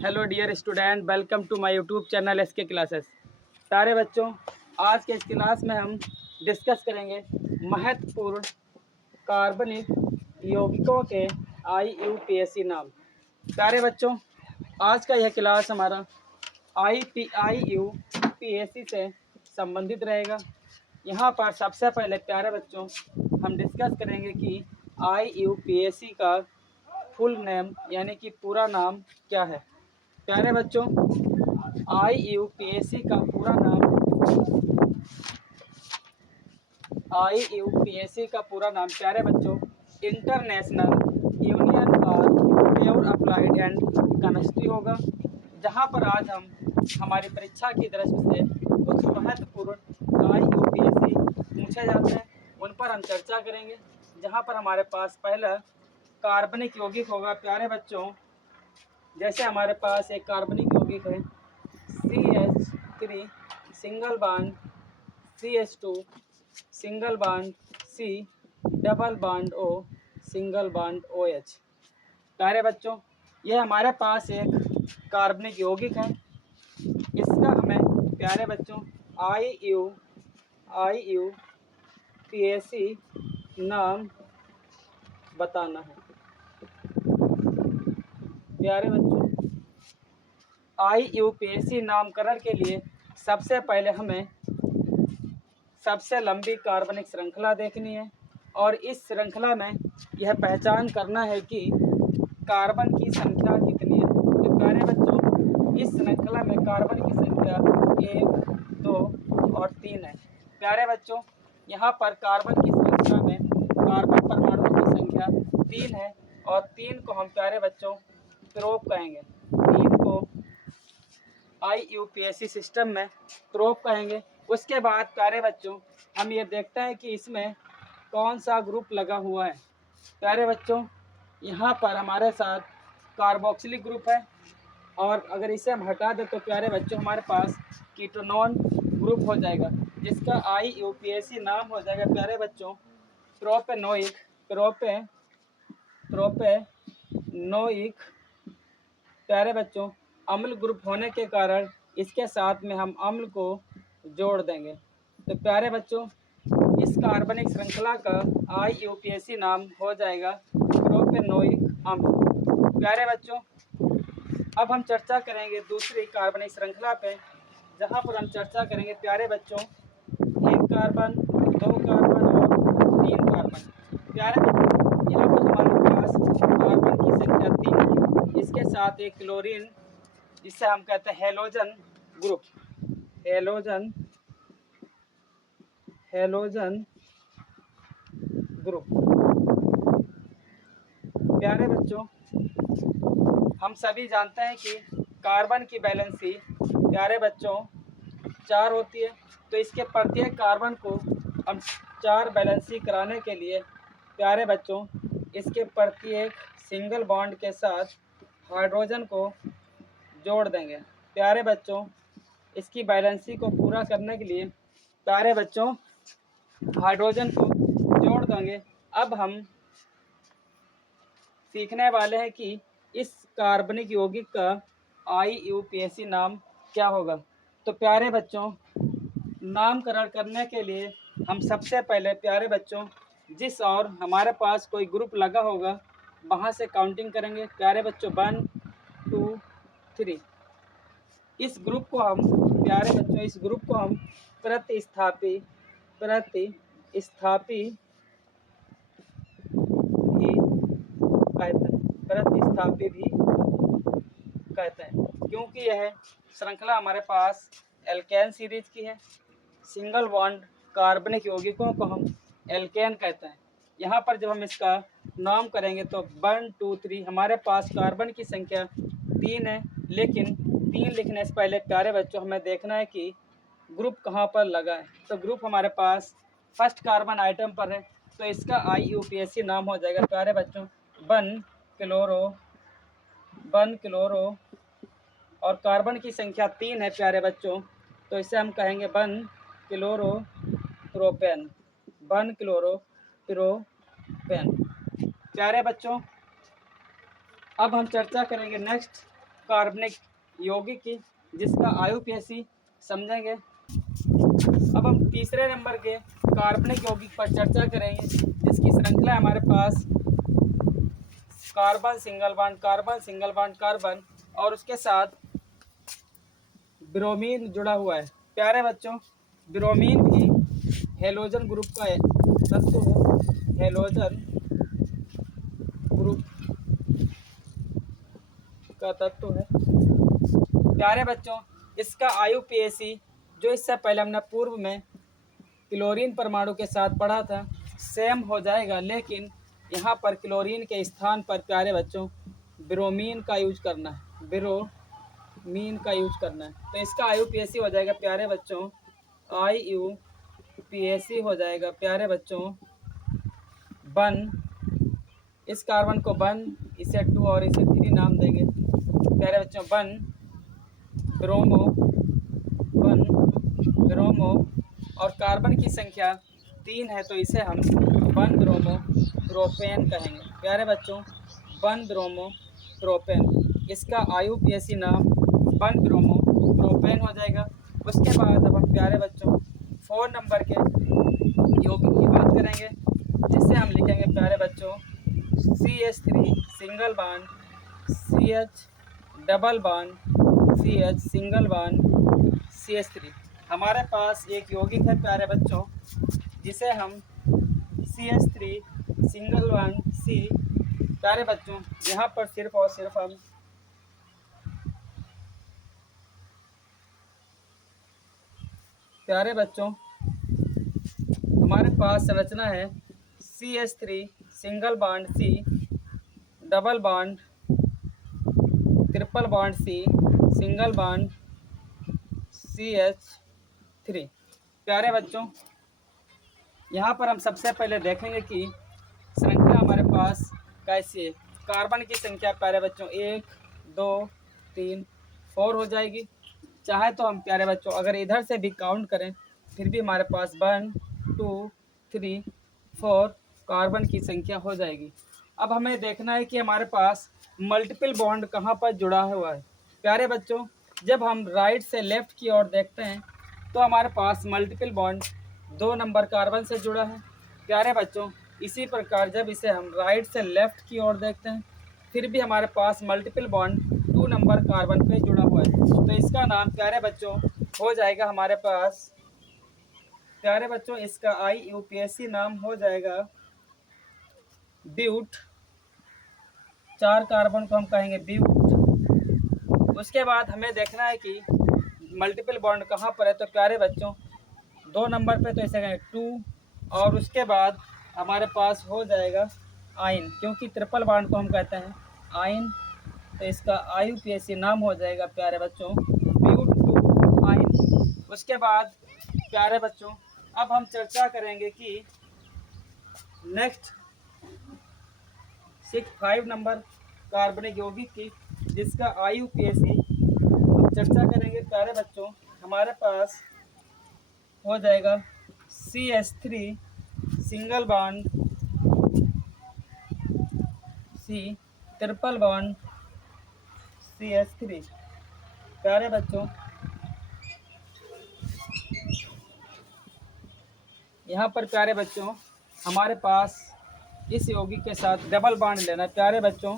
Hello dear student, welcome to my YouTube channel SK classes. प्यारे बच्चों, आज के इस क्लास में हम डिस्कस करेंगे महत्वपूर्ण कार्बनिक यौगिकों के IUPAC नाम। प्यारे बच्चों, आज का यह क्लास हमारा IUPAC से संबंधित रहेगा। यहाँ पर सबसे पहले प्यारे बच्चों हम डिस्कस करेंगे कि IUPAC का फुल नेम यानी कि पूरा नाम क्या है। प्यारे बच्चों, IUPAC का पूरा नाम प्यारे बच्चों international union for pure applied and chemistry होगा। जहां पर आज हम हमारी परीक्षा की दृष्टि से कुछ महत्वपूर्ण IUPAC पूछे जाते हैं, उन पर हम चर्चा करेंगे। जहां पर हमारे पास पहला कार्बनिक यौगिक होगा। प्यारे बच्चों, जैसे हमारे पास एक कार्बनिक यौगिक है CH3 single bond CH2 single bond C double bond O single bond OH। प्यारे बच्चों, यह हमारे पास एक कार्बनिक यौगिक है। इसका हमें प्यारे बच्चों IUPAC नाम बताना है। प्यारे बच्चों, IUPAC नामकरण के लिए सबसे पहले हमें सबसे लंबी कार्बनिक श्रृंखला देखनी है और इस श्रृंखला में यह पहचान करना है कि कार्बन की संख्या कितनी है। तो प्यारे बच्चों, इस श्रृंखला में कार्बन की संख्या 1, 2 और 3 है। प्यारे बच्चों, यहाँ पर कार्बन की श्रृंखला में कार्बन परमाणुओं की संख्या 3 है और 3 को हम प्यारे बच्चों प्रोब कहेंगे। 3 को IUPAC सिस्टम में प्रोब कहेंगे। उसके बाद प्यारे बच्चों हम ये देखते हैं कि इसमें कौन सा ग्रुप लगा हुआ है। प्यारे बच्चों, यहाँ पर हमारे साथ कार्बोक्सिलिक ग्रुप है और अगर इसे हम हटा दें तो प्यारे बच्चों हमारे पास कीटोनोन ग्रुप हो जाएगा, जिसका IUPAC नाम हो जाएगा प्यारे बच्चों प्रोपेनोइक। प्यारे बच्चों, अम्ल ग्रुप होने के कारण इसके साथ में हम अम्ल को जोड़ देंगे। तो प्यारे बच्चों, इस कार्बनिक श्रृंखला का IUPAC नाम हो जाएगा प्रोपेनोइक अम्ल। प्यारे बच्चों, अब हम चर्चा करेंगे दूसरी कार्बनिक श्रृंखला पे, जहाँ पर हम चर्चा करेंगे प्यारे बच्चों 1 कार्बन, 2 कार्बन और 3 कार्बन। प्यारे बच्चों, यहाँ पर हमारे पास कार्बन की संख्या 3 है। इसके साथ एक क्लोरीन, जिसे हम कहते हैं हेलोजन ग्रुप, हेलोजन ग्रुप। प्यारे बच्चों, हम सभी जानते हैं कि कार्बन की वैलेंसी प्यारे बच्चों 4 होती है। तो इसके प्रत्येक कार्बन को हम 4 वैलेंसी कराने के लिए प्यारे बच्चों इसके प्रत्येक सिंगल बॉन्ड के साथ हाइड्रोजन को जोड़ देंगे। प्यारे बच्चों, इसकी वैलेंसी को पूरा करने के लिए प्यारे बच्चों हाइड्रोजन को जोड़ देंगे। अब हम सीखने वाले हैं कि इस कार्बनिक यौगिक का IUPAC नाम क्या होगा। तो प्यारे बच्चों, नामकरण करने के लिए हम सबसे पहले प्यारे बच्चों जिस और हमारे पास कोई ग्रुप लगा होगा वहाँ से काउंटिंग करेंगे। प्यारे बच्चों 1, 2, 3। इस ग्रुप को हम प्यारे बच्चों प्रतिस्थापी भी कहते हैं, क्योंकि यह श्रृंखला हमारे पास एल्केन सीरीज की है। सिंगल बॉन्ड कार्बनिक यौगिकों को हम एल्केन कहते हैं। यहाँ पर जब हम इसका नाम करेंगे तो 1, 2, 3 हमारे पास कार्बन की संख्या 3 है, लेकिन 3 लिखने से पहले प्यारे बच्चों हमें देखना है कि ग्रुप कहाँ पर लगा है। तो ग्रुप हमारे पास फर्स्ट कार्बन आइटम पर है, तो इसका IUPAC नाम हो जाएगा प्यारे बच्चों 1 क्लोरो और कार्बन की संख्या 3 है प्यारे बच्चों, तो इसे हम कहेंगे 1 क्लोरोप्रोपेन। प्यारे बच्चों, अब हम चर्चा करेंगे नेक्स्ट कार्बनिक यौगिक की, जिसका IUPAC समझेंगे। अब हम तीसरे नंबर के कार्बनिक यौगिक पर चर्चा करेंगे, जिसकी श्रृंखला हमारे पास carbon single bond carbon single bond carbon और उसके साथ ब्रोमीन जुड़ा हुआ है। प्यारे बच्चों, ब्रोमीन भी हेलोजन ग्रुप का तत्व है, हेलोजन ग्रुप का तत्व है। प्यारे बच्चों, इसका IUPAC जो इससे पहले हमने पूर्व में क्लोरीन परमाणु के साथ पढ़ा था सेम हो जाएगा, लेकिन यहाँ पर क्लोरीन के स्थान पर प्यारे बच्चों ब्रोमीन का यूज करना है, ब्रोमीन का यूज करना है। तो इसका IUPAC हो जाएगा प्यारे बच्चों, IUPAC हो जाएगा प्यारे बच्चों वन, इस कार्बन को वन, इसे 2 और इसे 3 नाम देंगे प्यारे बच्चों, वन ब्रोमो और कार्बन की संख्या 3 है, तो इसे हम 1 ब्रोमो प्रोपेन कहेंगे प्यारे बच्चों, 1 ब्रोमो प्रोपेन। इसका IUPAC नाम 1 ब्रोमो प्रोपेन हो जाएगा। उसके बाद अब हम प्यारे बच्चों 4 नंबर के यौगिक की बात करेंगे, जिससे हम लिखेंगे प्यारे बच्चों CH3 single bond CH double bond CH single bond CH3। हमारे पास एक यौगिक है प्यारे बच्चों, जिसे हम CH3 सिंगल बॉन्ड C, प्यारे बच्चों यहाँ पर सिर्फ और सिर्फ हम प्यारे बच्चों हमारे पास संरचना है CH3 single bond C double bond triple bond C single bond CH3। प्यारे बच्चों यहाँ पर हम सबसे पहले देखेंगे कि श्रृंखला हमारे पास कैसी है। कार्बन की संख्या प्यारे बच्चों 1 2 3 4 हो जाएगी। चाहे तो हम प्यारे बच्चों अगर इधर से भी काउंट करें फिर भी हमारे पास 1 2 3 4 कार्बन की संख्या हो जाएगी। अब हमें देखना है कि हमारे पास मल्टीपल बॉन्ड कहाँ पर जुड़ा हुआ है। प्यारे बच्चों जब हम राइट से लेफ़्ट की ओर देखते हैं तो हमारे पास मल्टीपल बॉन्ड 2 नंबर कार्बन से जुड़ा है। प्यारे बच्चों इसी प्रकार जब इसे हम राइट से लेफ़्ट की ओर देखते हैं फिर भी हमारे पास मल्टीपल बॉन्ड 2 नंबर कार्बन पे जुड़ा हुआ है। तो इसका नाम प्यारे बच्चों हो जाएगा हमारे पास, प्यारे बच्चों इसका IUPAC नाम हो जाएगा ब्यूट। 4 कार्बन को हम कहेंगे ब्यूट। उसके बाद हमें देखना है कि मल्टीपल बॉन्ड कहाँ पर है। तो प्यारे बच्चों 2 नंबर पे तो इसे कहेंगे 2 और उसके बाद हमारे पास हो जाएगा आयन, क्योंकि ट्रिपल बॉन्ड को हम कहते हैं आयन। तो इसका IUPAC नाम हो जाएगा प्यारे बच्चों ब्यूट 2 आयन। उसके बाद प्यारे बच्चों अब हम चर्चा करेंगे कि नेक्स्ट 5 नंबर कार्बनिक यौगिक की, जिसका IUPAC हम चर्चा करेंगे प्यारे बच्चों। हमारे पास हो जाएगा CH3 single bond C triple bond CH3। प्यारे बच्चों यहाँ पर प्यारे बच्चों हमारे पास इस यौगिक के साथ डबल बॉन्ड लेना है। प्यारे बच्चों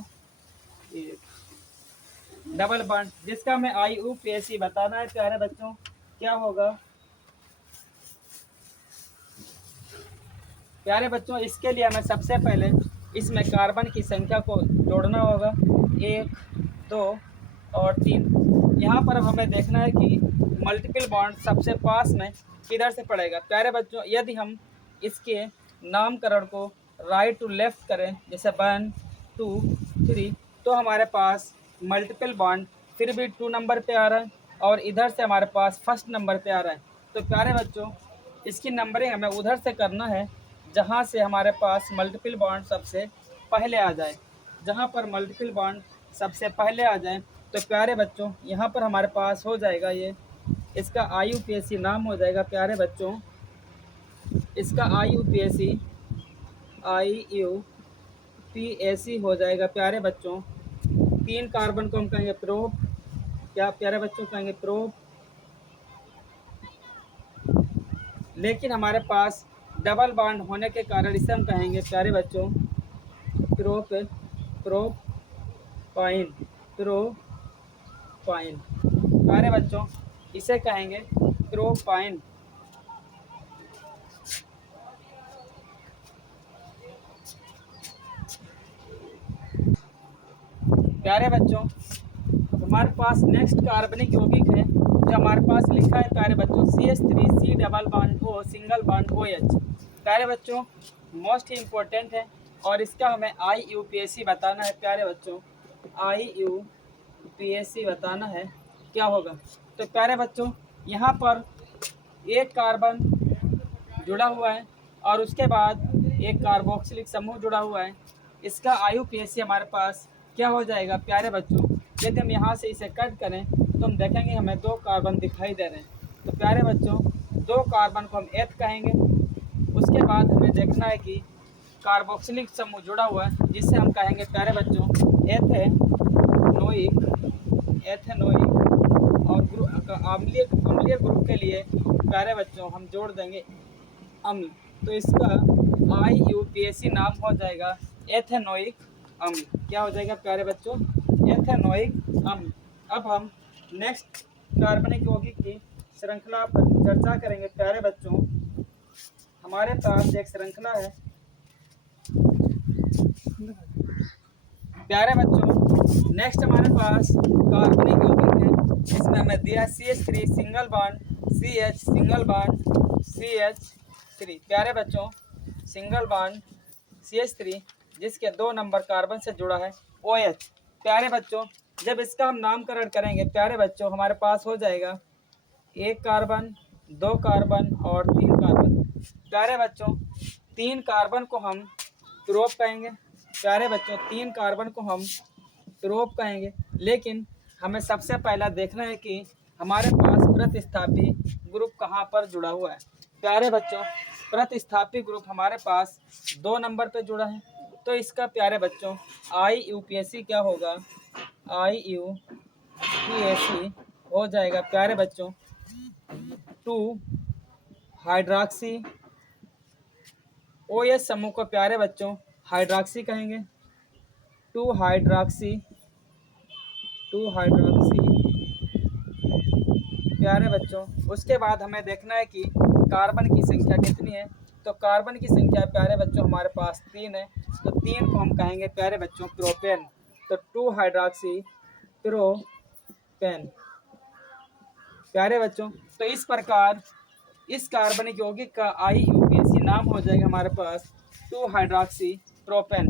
डबल बॉन्ड जिसका हमें IUPAC बताना है प्यारे बच्चों क्या होगा। प्यारे बच्चों इसके लिए हमें सबसे पहले इसमें कार्बन की संख्या को जोड़ना होगा 1 2 और 3। यहाँ पर अब हमें देखना है कि मल्टीपल बॉन्ड सबसे पास में किधर से पड़ेगा। प्यारे बच्चों यदि हम इसके नामकरण को राइट टू लेफ़्ट करें जैसे 1 2 3 तो हमारे पास मल्टीपल बॉन्ड फिर भी 2 नंबर पे आ रहा है और इधर से हमारे पास फर्स्ट नंबर पे आ रहा है। तो प्यारे बच्चों इसकी नंबरिंग हमें उधर से करना है जहाँ से हमारे पास मल्टीपल बॉन्ड सबसे पहले आ जाए। जहाँ पर मल्टीपल बॉन्ड सबसे पहले आ जाए तो प्यारे बच्चों यहाँ पर हमारे पास हो जाएगा ये, इसका IUPAC नाम हो जाएगा प्यारे बच्चों, इसका IUPAC हो जाएगा प्यारे बच्चों 3 कार्बन को हम कहेंगे प्रोप, क्या प्यारे बच्चों कहेंगे प्रोप। लेकिन हमारे पास डबल बॉन्ड होने के कारण इसे हम कहेंगे प्यारे बच्चों प्रोप, प्रोपाइन, प्रोपाइन। प्यारे बच्चों इसे कहेंगे प्रोपाइन। प्यारे बच्चों अब हमारे पास नेक्स्ट कार्बनिक यौगिक है जो हमारे पास लिखा है प्यारे बच्चों CH3C double bond O single bond OH। प्यारे बच्चों मोस्ट इम्पोर्टेंट है और इसका हमें IUPAC बताना है। प्यारे बच्चों IUPAC बताना है क्या होगा। तो प्यारे बच्चों यहाँ पर एक कार्बन जुड़ा हुआ है और उसके बाद एक कार्बोक्सिलिक समूह जुड़ा हुआ है। इसका IUPAC हमारे पास क्या हो जाएगा प्यारे बच्चों। यदि हम यहाँ से इसे कट करें तो हम देखेंगे हमें 2 कार्बन दिखाई दे रहे हैं। तो प्यारे बच्चों 2 कार्बन को हम एथ कहेंगे। उसके बाद हमें देखना है कि कार्बोक्सिलिक समूह जुड़ा हुआ है जिससे हम कहेंगे प्यारे बच्चों एथेनोइक, एथेनोइक। और अम्लीय ग्रुप के लिए प्यारे बच्चों हम जोड़ देंगे अम्ल। तो इसका IUPAC नाम हो जाएगा एथेनोइक अम्ल। क्या हो जाएगा प्यारे बच्चों एथेनोइक अम्ल। अब हम नेक्स्ट कार्बनिक यौगिक की श्रृंखला पर चर्चा करेंगे। प्यारे बच्चों हमारे पास एक श्रृंखला है प्यारे बच्चों। नेक्स्ट हमारे पास कार्बनिक यौगिक है जिसमें हमें दिया CH3 single bond CH single bond CH3। प्यारे बच्चों सिंगल बॉन्ड CH3 जिसके 2 नंबर कार्बन से जुड़ा है OH। प्यारे बच्चों जब इसका हम नामकरण करेंगे प्यारे बच्चों हमारे पास हो जाएगा 1 कार्बन, 2 कार्बन और 3 कार्बन। प्यारे बच्चों 3 कार्बन को हम प्रोप कहेंगे। प्यारे बच्चों 3 कार्बन को हम प्रोप कहेंगे। लेकिन हमें सबसे पहला देखना है कि हमारे पास प्रतिस्थापी ग्रुप कहाँ पर जुड़ा हुआ है। प्यारे बच्चों प्रतिस्थापी ग्रुप हमारे पास 2 नंबर पे जुड़ा है। तो इसका प्यारे बच्चों IUPAC क्या होगा, IUPAC हो जाएगा प्यारे बच्चों 2 हाइड्रॉक्सी OH समूह को प्यारे बच्चों हाइड्रॉक्सी कहेंगे। 2 हाइड्रॉक्सी प्यारे बच्चों। उसके बाद हमें देखना है कि कार्बन की संख्या कितनी है। तो कार्बन की संख्या प्यारे बच्चों हमारे पास 3 है। तो 3 को हम कहेंगे प्यारे बच्चों प्रोपेन। तो 2 हाइड्रॉक्सी प्रोपेन। प्यारे बच्चों तो इस प्रकार इस कार्बनिक यौगिक का IUPAC नाम हो जाएगा हमारे पास 2 हाइड्रॉक्सी प्रोपेन।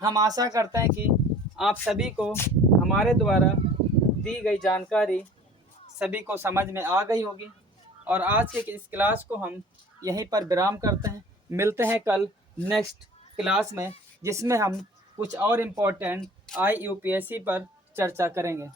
हम आशा करते हैं कि आप सभी को हमारे द्वारा दी गई जानकारी सभी को समझ में आ गई होगी। और आज के इस क्लास को हम यहीं पर विराम करते हैं। मिलते हैं कल नेक्स्ट क्लास में जिसमें हम कुछ और इम्पोर्टेंट IUPAC पर चर्चा करेंगे।